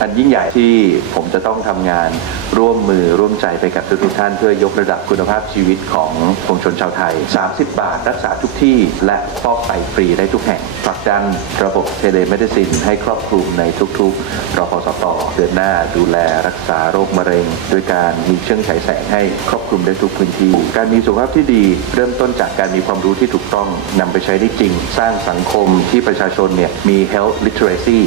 อันยิ่งใหญ่ที่ผมจะต้องทำงานร่วมมือร่วมใจไปกับทุกๆท่าน เพื่อยกระดับคุณภาพชีวิตของปวงชนชาวไทย 30 บาทรักษาทุกที่ และฟอกไตฟรีได้ทุกแห่งผลักดันระบบเทเลเมดิซินให้ครอบคลุมในทุกๆรพสตเดือนหน้าดูแลรักษาโรคมะเร็ง ด้วยการมีเครื่องฉายแสงให้ครอบคลุมได้ทุกพื้นที่ การมีสุขภาพที่ดี เริ่มต้นจากการมีความรู้ที่ถูกต้องนำไปใช้ได้จริง สร้างสังคมที่ประชาชนเนี่ยมี health literacy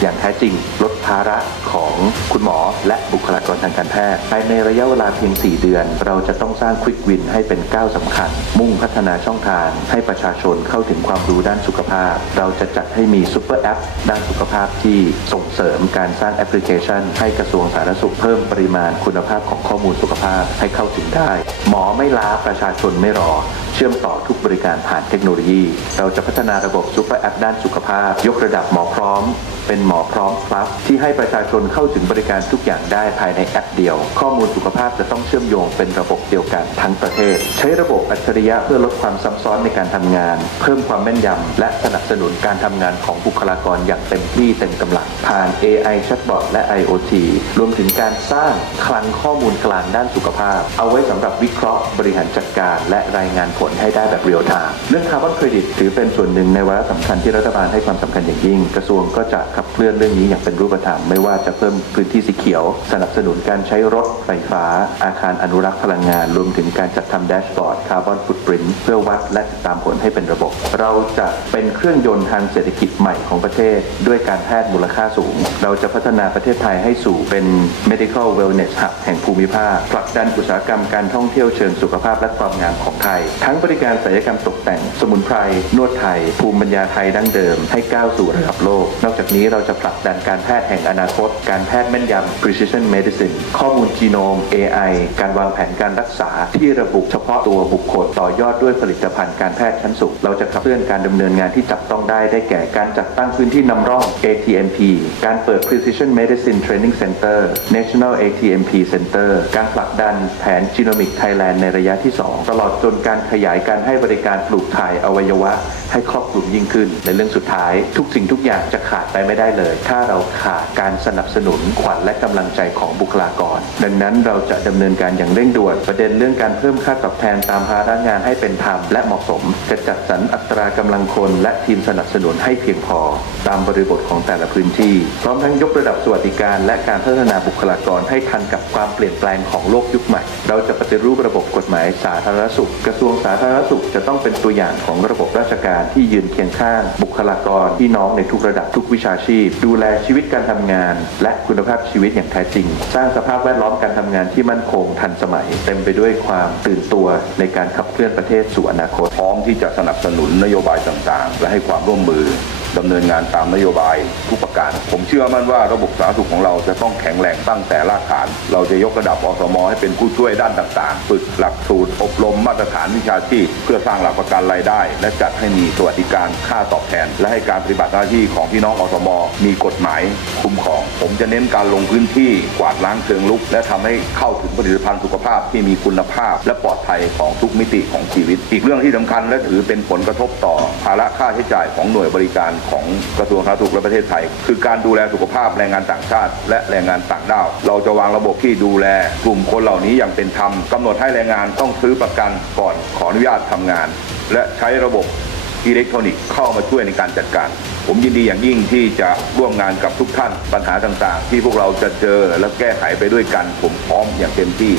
อย่างแท้จริง ลดภาระของคุณหมอและบุคลากรทางการแพทย์ภายในระยะเวลาเพียง 4 เดือน เราจะต้องสร้าง quick win ให้เป็นก้าวสำคัญ มุ่งพัฒนาช่องทางให้ประชาชนเข้าถึงความรู้ด้านสุขภาพ เราจะจัดให้มีซูเปอร์แอปด้านสุขภาพที่ส่งเสริมการสร้างแอปพลิเคชัน ให้กระทรวงสาธารณสุขเพิ่มปริมาณคุณภาพของข้อมูลสุขภาพให้เข้าถึงได้ หมอไม่ล้าประชาชนไม่รอ ชื่อมต่อทุกบริการผ่านเทคโนโลยี เราจะพัฒนาระบบซูเปอร์แอปด้านสุขภาพ ยกระดับหมอพร้อม เป็นหมอพร้อม plus ที่ให้ประชาชนเข้าถึงบริการทุกอย่างได้ภายในแอปเดียว ข้อมูลสุขภาพจะต้องเชื่อมโยงเป็นระบบเดียวกันทั้งประเทศ ใช้ระบบอัจฉริยะเพื่อลดความซับซ้อนในการทำงาน เพิ่มความแม่นยำและสนับสนุนการทำงานของบุคลากรอย่างเต็มที่เต็มกำลังผ่าน AI Chatbot และ IoT รวมถึงการสร้างคลังข้อมูลกลางด้านสุขภาพ เอาไว้สำหรับวิเคราะห์บริหารจัดการและรายงานผลให้ได้แบบเรียลไทม์เรื่องคาร์บอนเครดิตถือเป็นส่วนหนึ่งในวาระสำคัญที่รัฐบาลให้ความสำคัญอย่างยิ่ง กระทรวงก็จะขับเคลื่อนเรื่องนี้อย่างเป็นรูปธรรมไม่ว่าจะเพิ่มพื้นที่สีเขียว สนับสนุนการใช้รถไฟฟ้า อาคารอนุรักษ์พลังงาน รวมถึงการจัดทำแดชบอร์ดคาร์บอนฟุตปรินเพื่อวัดและติดตามผลให้เป็นระบบ เราจะเป็นเครื่องยนต์ทางเศรษฐกิจใหม่ของประเทศ ด้วยการแพทย์มูลค่าสูง เราจะพัฒนาประเทศไทยให้สู่เป็น medical wellness hub แห่งภูมิภาคผลักดันอุตสาหกรรมการท่องเที่ยวเชิงสุขภาพและความงามของไทย ทั้งบริการศัลยกรรมตกแต่ง สมุนไพร นวดไทย ภูมิปัญญาไทยดั้งเดิม ให้ก้าวสู่ระดับโลก นอกจากนี้เราจะผลักดันการแพทย์แห่งอนาคต การแพทย์แม่นยำ precision medicine ข้อมูลจีโนม AI การวางแผนการรักษาที่ระบุเฉพาะตัวบุคคลต่อยอดด้วยผลิตภัณฑ์การแพทย์ชั้นสูงเราจะขับเคลื่อนการดำเนินงานที่จับต้องได้ได้แก่การจัดตั้งพื้นที่นำร่อง ATMP การเปิด precision medicine training center National ATMP Center การผลักดันแผน Genomic Thailand ในระยะที่ 2 ตลอดจนการขยายการให้บริการปลูกถ่ายอวัยวะ ให้ครอบคลุมยิ่งขึ้น ในเรื่องสุดท้าย ทุกสิ่งทุกอย่างจะขาดไปไม่ได้เลย ถ้าเราขาดการสนับสนุนขวัญและกำลังใจของบุคลากร ดังนั้นเราจะดำเนินการอย่างเร่งด่วน ประเด็นเรื่องการเพิ่มค่าตอบแทนตามภาระงานให้เป็นธรรมและเหมาะสม จะจัดสรรอัตรากำลังคนและทีมสนับสนุนให้เพียงพอ ตามบริบทของแต่ละพื้นที่ พร้อมทั้งยกระดับสวัสดิการ และการพัฒนาบุคลากรให้ทันกับความเปลี่ยนแปลงของโลกยุคใหม่ เราจะปฏิรูประบบกฎหมายสาธารณสุขกระทรวงสาาธารณสุขจะต้องเป็นตัวอย่างของระบบราชการที่ยืนเคียงข้าง บุคลากรพี่น้องในทุกระดับทุกวิชาชีพ ดูแลชีวิตการทำงาน และคุณภาพชีวิตอย่างแท้จริง สร้างสภาพแวดล้อมการทำงานที่มั่นคงทันสมัย เต็มไปด้วยความตื่นตัวในการขับเคลื่อนประเทศสู่อนาคตพร้อมที่จะสนับสนุนนโยบายต่างๆ และให้ความร่วมมือ ดำเนินงานตามนโยบายทุกประการ ผมเชื่อมั่นว่าระบบสาธารณสุขของเราจะต้องแข็งแรงตั้งแต่รากฐาน เราจะยกระดับอสมให้เป็นผู้ช่วยด้านต่าง ๆ ฝึกหลักสูตร อบรมมาตรฐานวิชาชีพ เพื่อสร้างหลักประกันรายได้ และจัดให้มีสวัสดิการค่าตอบแทน และให้การปฏิบัติหน้าที่ของพี่น้องอสมมีกฎหมายคุ้มครอง ผมจะเน้นการลงพื้นที่กวาดล้างเชิงลุก และทำให้เข้าถึงผลิตภัณฑ์สุขภาพที่มีคุณภาพ และปลอดภัยของทุกมิติของชีวิต อีกเรื่องที่สำคัญและถือเป็นผลกระทบต่อภาระค่าใช้จ่ายของหน่วยบริการของกระทรวงสาธารณสุขและประเทศไทย คือการดูแลสุขภาพแรงงานต่างชาติ และแรงงานต่างด้าว เราจะวางระบบที่ดูแลกลุ่มคนเหล่านี้อย่างเป็นธรรมกำหนดให้แรงงานต้องซื้อประกันก่อนขออนุญาตทำงาน และใช้ระบบอิเล็กทรอนิกส์เข้ามาช่วยในการจัดการ ผมยินดีอย่างยิ่งที่จะร่วมงานกับทุกท่านปัญหาต่างๆ ที่พวกเราจะเจอและแก้ไขไปด้วยกัน ผมพร้อมอย่างเต็มที่